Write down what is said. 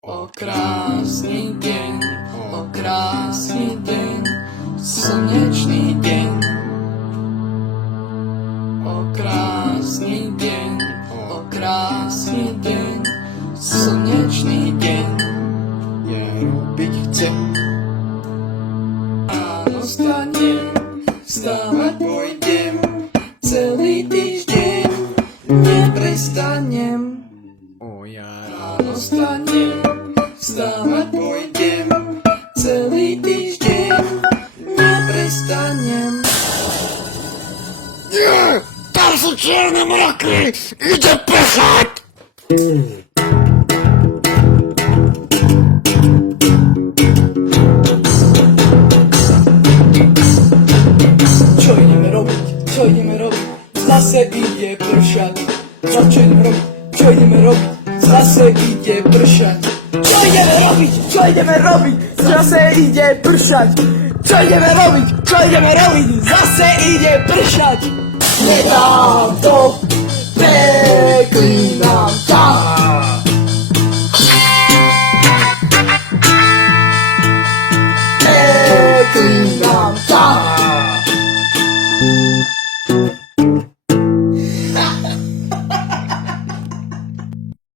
O krásny deň, o krásny deň, slnečný deň. O krásny deň, o krásny deň, slnečný deň. Ja robiť chcem. Ráno stanem, vstávať pôjdem, celý týždeň neprestanem. O ja ráno stanem, vstávať pôjdem, celý týždeň neprestanem. Nie, tam sú čierne mraky, ide prchať! Čo ideme robiť? Čo ideme robiť? Zase ide pršať. Čo ideme robiť? Čo ideme robiť? Zase ide pršať. Čo ideme robiť? Čo ideme robiť? Zase ide pršať. Čo ideme robiť? Čo ideme robiť? Zase ide pršať. Nedám to, preklinám ťa.